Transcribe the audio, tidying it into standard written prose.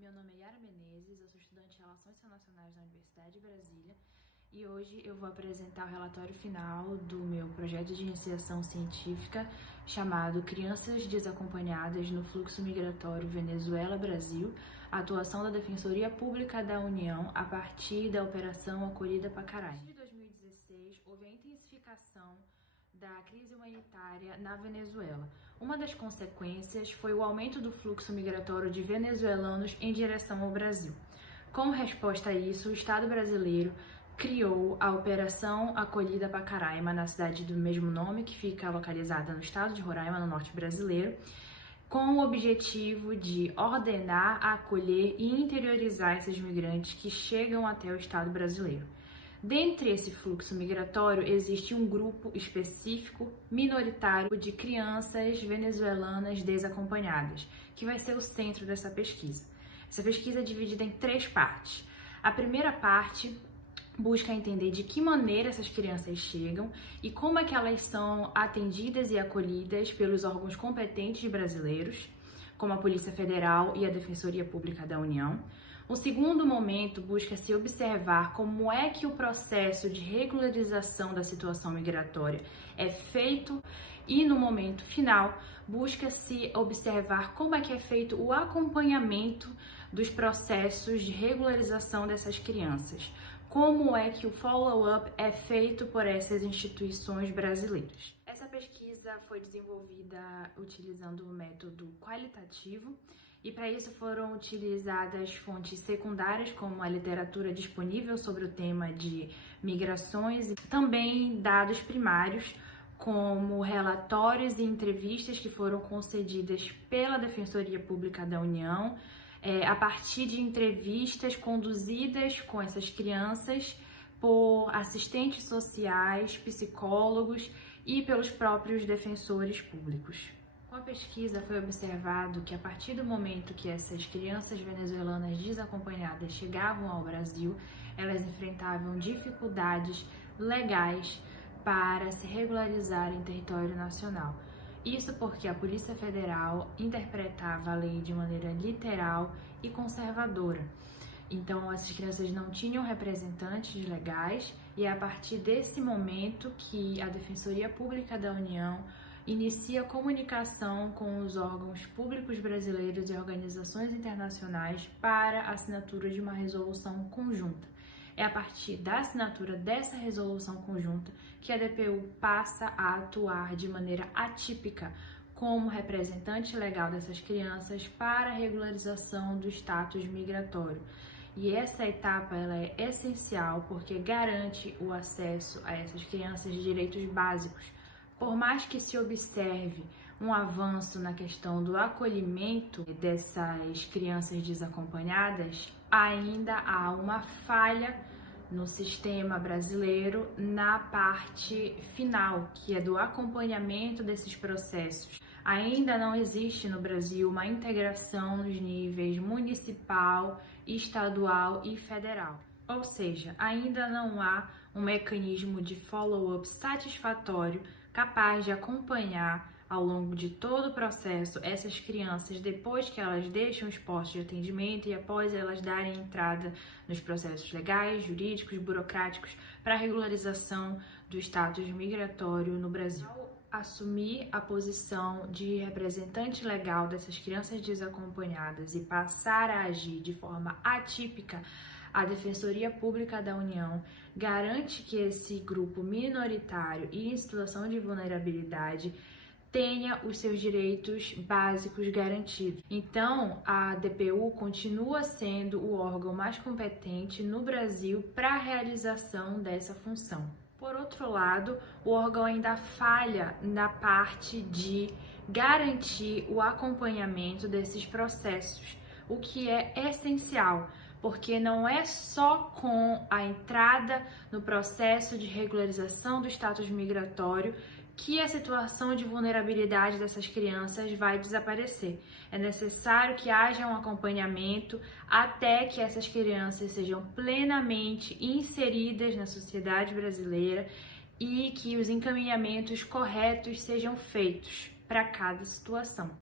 Meu nome é Yara Menezes, eu sou estudante de Relações Internacionais da Universidade de Brasília e hoje eu vou apresentar o relatório final do meu projeto de iniciação científica chamado Crianças Desacompanhadas no Fluxo Migratório Venezuela-Brasil, a atuação da Defensoria Pública da União a partir da Operação Acolhida Pacaraí. A partir de 2016, houve a intensificação da crise humanitária na Venezuela. Uma das consequências foi o aumento do fluxo migratório de venezuelanos em direção ao Brasil. Como resposta a isso, o Estado brasileiro criou a Operação Acolhida Pacaraima na cidade do mesmo nome, que fica localizada no estado de Roraima, no norte brasileiro, com o objetivo de ordenar, acolher e interiorizar esses migrantes que chegam até o Estado brasileiro. Dentre esse fluxo migratório, existe um grupo específico, minoritário, de crianças venezuelanas desacompanhadas, que vai ser o centro dessa pesquisa. Essa pesquisa é dividida em 3 partes. A primeira parte busca entender de que maneira essas crianças chegam e como é que elas são atendidas e acolhidas pelos órgãos competentes brasileiros, como a Polícia Federal e a Defensoria Pública da União. O segundo momento busca se observar como é que o processo de regularização da situação migratória é feito e no momento final busca-se observar como é que é feito o acompanhamento dos processos de regularização dessas crianças, como é que o follow-up é feito por essas instituições brasileiras. Essa pesquisa foi desenvolvida utilizando o método qualitativo e para isso foram utilizadas fontes secundárias como a literatura disponível sobre o tema de migrações e também dados primários como relatórios e entrevistas que foram concedidas pela Defensoria Pública da União a partir de entrevistas conduzidas com essas crianças por assistentes sociais, psicólogos e pelos próprios defensores públicos. Com a pesquisa foi observado que a partir do momento que essas crianças venezuelanas desacompanhadas chegavam ao Brasil, elas enfrentavam dificuldades legais para se regularizar em território nacional. Isso porque a Polícia Federal interpretava a lei de maneira literal e conservadora. Então, essas crianças não tinham representantes legais e é a partir desse momento que a Defensoria Pública da União inicia comunicação com os órgãos públicos brasileiros e organizações internacionais para a assinatura de uma resolução conjunta. É a partir da assinatura dessa resolução conjunta que a DPU passa a atuar de maneira atípica como representante legal dessas crianças para a regularização do status migratório. E essa etapa ela é essencial porque garante o acesso a essas crianças de direitos básicos. Por mais que se observe um avanço na questão do acolhimento dessas crianças desacompanhadas, ainda há uma falha no sistema brasileiro na parte final, que é do acompanhamento desses processos. Ainda não existe no Brasil uma integração nos níveis municipal, estadual e federal. Ou seja, ainda não há um mecanismo de follow-up satisfatório capaz de acompanhar ao longo de todo o processo essas crianças depois que elas deixam os postos de atendimento e após elas darem entrada nos processos legais, jurídicos, burocráticos para a regularização do status migratório no Brasil. Ao assumir a posição de representante legal dessas crianças desacompanhadas e passar a agir de forma atípica, a Defensoria Pública da União garante que esse grupo minoritário e em situação de vulnerabilidade tenha os seus direitos básicos garantidos. Então, a DPU continua sendo o órgão mais competente no Brasil para a realização dessa função. Por outro lado, o órgão ainda falha na parte de garantir o acompanhamento desses processos, o que é essencial, porque não é só com a entrada no processo de regularização do status migratório que a situação de vulnerabilidade dessas crianças vai desaparecer. É necessário que haja um acompanhamento até que essas crianças sejam plenamente inseridas na sociedade brasileira e que os encaminhamentos corretos sejam feitos para cada situação.